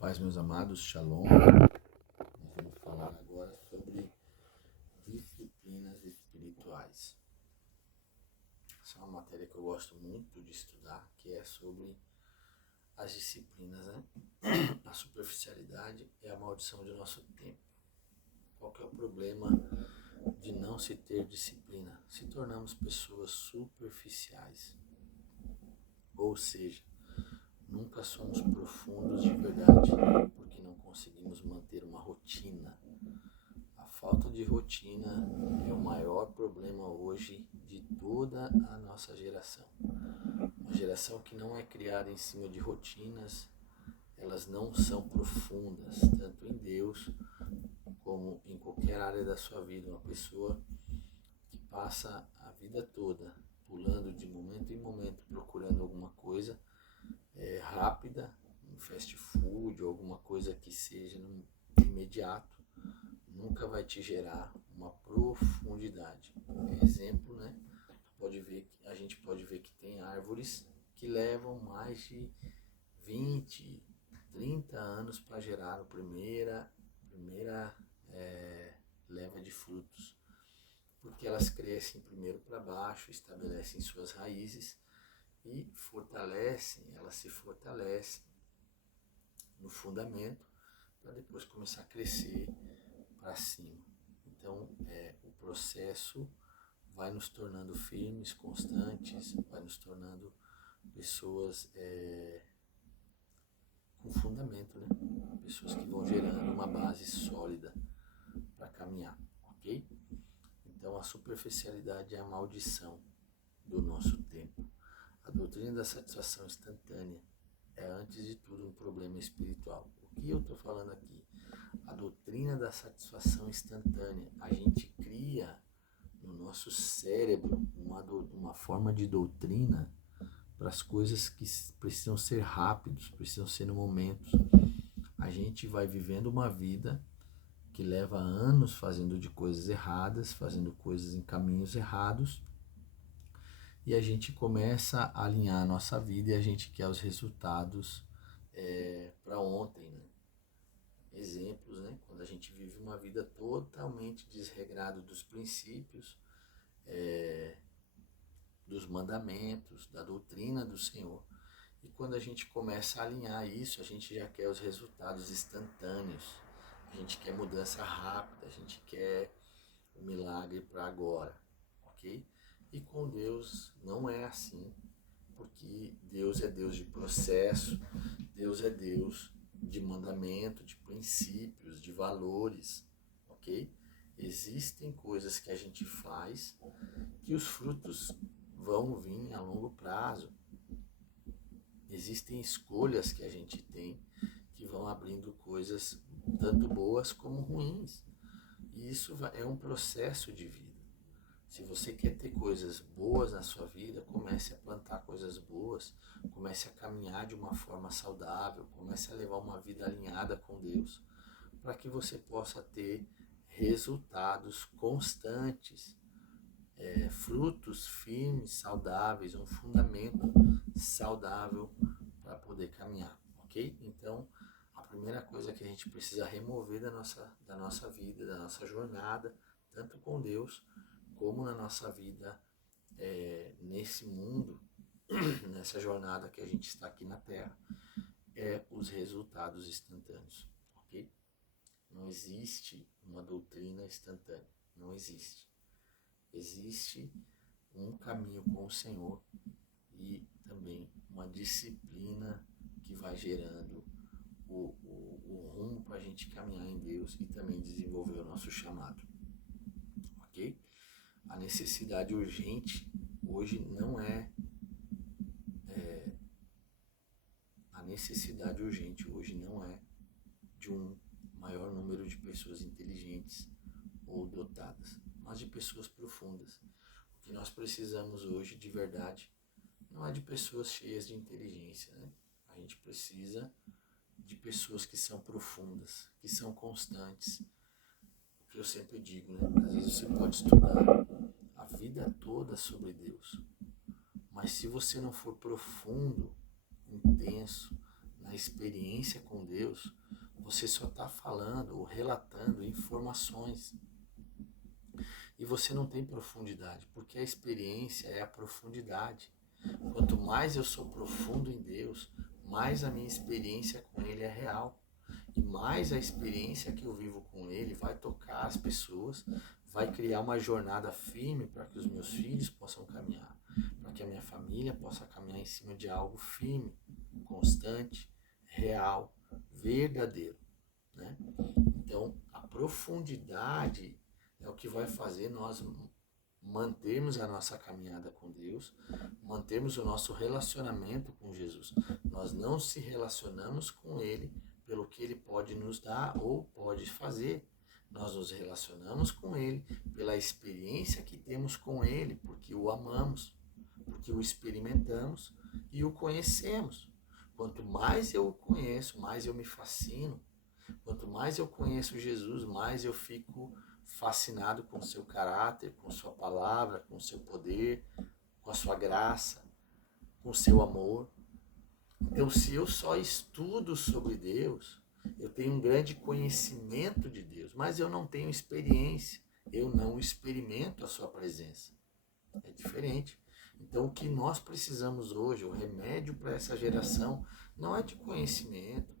Paz, meus amados, Shalom. Nós vamos falar agora sobre disciplinas espirituais. Essa é uma matéria que eu gosto muito de estudar, que é sobre as disciplinas, né? A superficialidade é a maldição de nosso tempo. Qual que é o problema de não se ter disciplina? Se tornamos pessoas superficiais, ou seja, nunca somos profundos de verdade, porque não conseguimos manter uma rotina. A falta de rotina é o maior problema hoje de toda a nossa geração. Uma geração que não é criada em cima de rotinas, elas não são profundas, tanto em Deus como em qualquer área da sua vida. Uma pessoa que passa a vida toda pulando de momento em momento, procurando alguma coisa rápida, um fast food ou alguma coisa que seja no imediato, nunca vai te gerar uma profundidade. Exemplo, né? A gente pode ver que tem árvores que levam mais de 20, 30 anos para gerar a primeira leva de frutos, porque elas crescem primeiro para baixo, estabelecem suas raízes e elas se fortalecem no fundamento para depois começar a crescer para cima. Então, o processo vai nos tornando firmes, constantes, vai nos tornando pessoas com fundamento, né? Pessoas que vão gerando uma base sólida para caminhar, ok? Então, a superficialidade é a maldição do nosso tempo. A doutrina da satisfação instantânea é, antes de tudo, um problema espiritual. O que eu estou falando aqui? A doutrina da satisfação instantânea. A gente cria no nosso cérebro uma forma de doutrina para as coisas que precisam ser rápidos, precisam ser no momento. A gente vai vivendo uma vida que leva anos fazendo de coisas erradas, fazendo coisas em caminhos errados, e a gente começa a alinhar a nossa vida e a gente quer os resultados para ontem, né? Exemplos, né? Quando a gente vive uma vida totalmente desregrada dos princípios, dos mandamentos, da doutrina do Senhor. E quando a gente começa a alinhar isso, a gente já quer os resultados instantâneos. A gente quer mudança rápida, a gente quer o milagre para agora, ok? E com Deus não é assim, porque Deus é Deus de processo, Deus é Deus de mandamento, de princípios, de valores, ok? Existem coisas que a gente faz que os frutos vão vir a longo prazo. Existem escolhas que a gente tem que vão abrindo coisas tanto boas como ruins. E isso é um processo de vida. Se você quer ter coisas boas na sua vida, comece a plantar coisas boas, comece a caminhar de uma forma saudável, comece a levar uma vida alinhada com Deus, para que você possa ter resultados constantes, frutos firmes, saudáveis, um fundamento saudável para poder caminhar, ok? Então, a primeira coisa que a gente precisa remover da nossa vida, da nossa jornada, tanto com Deus, como na nossa vida nesse mundo, nessa jornada que a gente está aqui na Terra, é os resultados instantâneos, ok? Não existe uma doutrina instantânea, não existe. Existe um caminho com o Senhor e também uma disciplina que vai gerando o rumo para a gente caminhar em Deus e também desenvolver o nosso chamado, ok? A necessidade urgente hoje não a necessidade urgente hoje não é de um maior número de pessoas inteligentes ou dotadas, mas de pessoas profundas. O que nós precisamos hoje de verdade não é de pessoas cheias de inteligência, né? A gente precisa de pessoas que são profundas, que são constantes. O que eu sempre digo, né? Às vezes você pode estudar a vida toda sobre Deus, mas se você não for profundo, intenso na experiência com Deus, você só está falando ou relatando informações. E você não tem profundidade, porque a experiência é a profundidade. Quanto mais eu sou profundo em Deus, mais a minha experiência com Ele é real. E mais a experiência que eu vivo com Ele vai tocar as pessoas, vai criar uma jornada firme para que os meus filhos possam caminhar, para que a minha família possa caminhar em cima de algo firme, constante, real, verdadeiro, né? Então, a profundidade é o que vai fazer nós mantermos a nossa caminhada com Deus, mantermos o nosso relacionamento com Jesus. Nós não se relacionamos com Ele pelo que Ele pode nos dar ou pode fazer. Nós nos relacionamos com Ele pela experiência que temos com Ele, porque o amamos, porque o experimentamos e o conhecemos. Quanto mais eu o conheço, mais eu me fascino. Quanto mais eu conheço Jesus, mais eu fico fascinado com o seu caráter, com sua palavra, com o seu poder, com a sua graça, com o seu amor. Então, se eu só estudo sobre Deus, eu tenho um grande conhecimento de Deus, mas eu não tenho experiência, eu não experimento a sua presença. É diferente. Então, o que nós precisamos hoje, o remédio para essa geração, não é de conhecimento,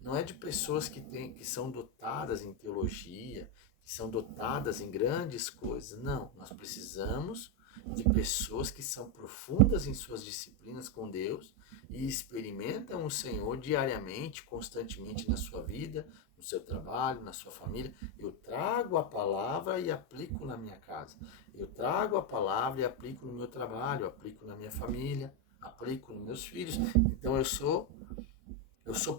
não é de pessoas que são dotadas em teologia, que são dotadas em grandes coisas. Não, nós precisamos de pessoas que são profundas em suas disciplinas com Deus e experimentam o Senhor diariamente, constantemente na sua vida, no seu trabalho, na sua família. Eu trago a palavra e aplico na minha casa. Eu trago a palavra e aplico no meu trabalho, aplico na minha família, aplico nos meus filhos. Então eu sou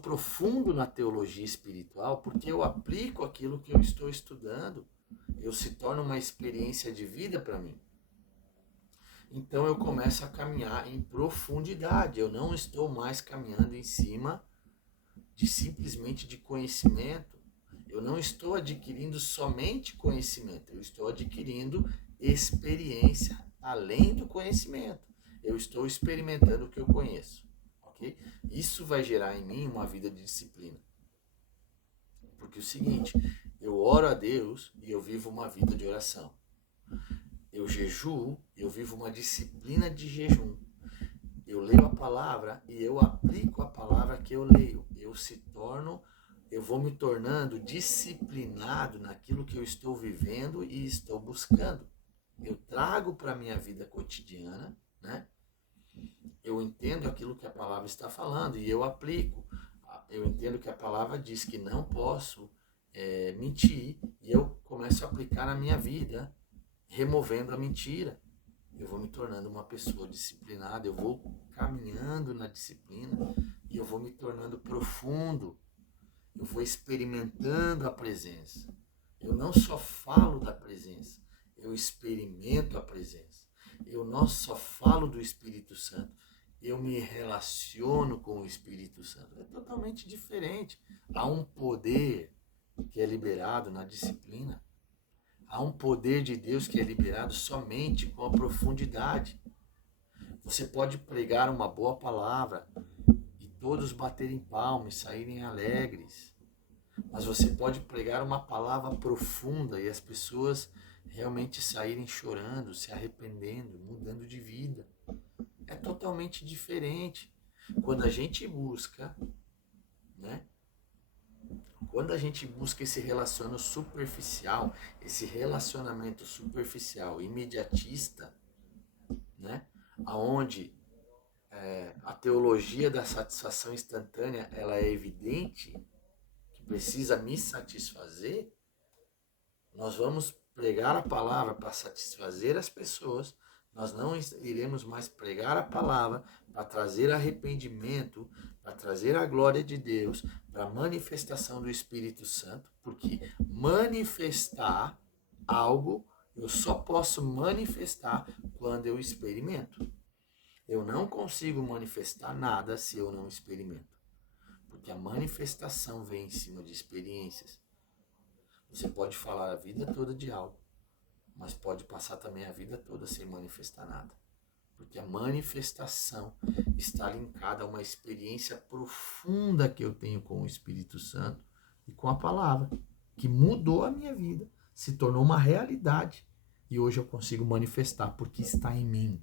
profundo na teologia espiritual porque eu aplico aquilo que eu estou estudando. Eu se torno uma experiência de vida para mim. Então eu começo a caminhar em profundidade. Eu não estou mais caminhando em cima de simplesmente de conhecimento. Eu não estou adquirindo somente conhecimento. Eu estou adquirindo experiência além do conhecimento. Eu estou experimentando o que eu conheço. Okay? Isso vai gerar em mim uma vida de disciplina. Porque é o seguinte, eu oro a Deus e eu vivo uma vida de oração. Eu jejuo, eu vivo uma disciplina de jejum. Eu leio a palavra e eu aplico a palavra que eu leio. Eu vou me tornando disciplinado naquilo que eu estou vivendo e estou buscando. Eu trago para a minha vida cotidiana, né? Eu entendo aquilo que a palavra está falando e eu aplico. Eu entendo que a palavra diz que não posso mentir e eu começo a aplicar na minha vida, removendo a mentira. Eu vou me tornando uma pessoa disciplinada, eu vou caminhando na disciplina e eu vou me tornando profundo. Eu vou experimentando a presença. Eu não só falo da presença, eu experimento a presença. Eu não só falo do Espírito Santo, eu me relaciono com o Espírito Santo. É totalmente diferente. Há um poder que é liberado na disciplina. Há um poder de Deus que é liberado somente com a profundidade. Você pode pregar uma boa palavra e todos baterem palmas e saírem alegres. Mas você pode pregar uma palavra profunda e as pessoas realmente saírem chorando, se arrependendo, mudando de vida. É totalmente diferente. Quando a gente busca, né? Quando a gente busca esse relacionamento superficial, imediatista, né? Aonde a teologia da satisfação instantânea ela é evidente, que precisa me satisfazer, nós vamos pregar a palavra para satisfazer as pessoas, nós não iremos mais pregar a palavra para trazer arrependimento, para trazer a glória de Deus, para a manifestação do Espírito Santo, porque manifestar algo eu só posso manifestar quando eu experimento. Eu não consigo manifestar nada se eu não experimento, porque a manifestação vem em cima de experiências. Você pode falar a vida toda de algo, mas pode passar também a vida toda sem manifestar nada. Porque a manifestação está linkada a uma experiência profunda que eu tenho com o Espírito Santo e com a palavra, que mudou a minha vida, se tornou uma realidade. E hoje eu consigo manifestar porque está em mim.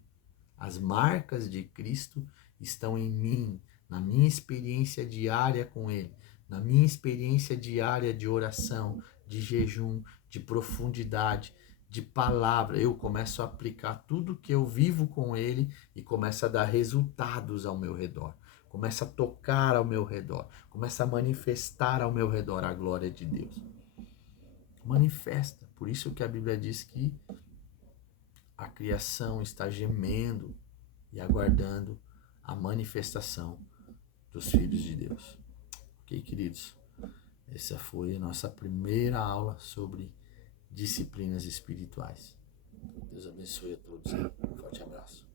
As marcas de Cristo estão em mim, na minha experiência diária com Ele, na minha experiência diária de oração, de jejum, de profundidade, de palavra. Eu começo a aplicar tudo que eu vivo com Ele e começo a dar resultados ao meu redor. Começa a tocar ao meu redor. Começa a manifestar ao meu redor a glória de Deus. Manifesta. Por isso que a Bíblia diz que a criação está gemendo e aguardando a manifestação dos filhos de Deus. Ok, queridos? Essa foi a nossa primeira aula sobre disciplinas espirituais. Deus abençoe a todos. Um forte abraço.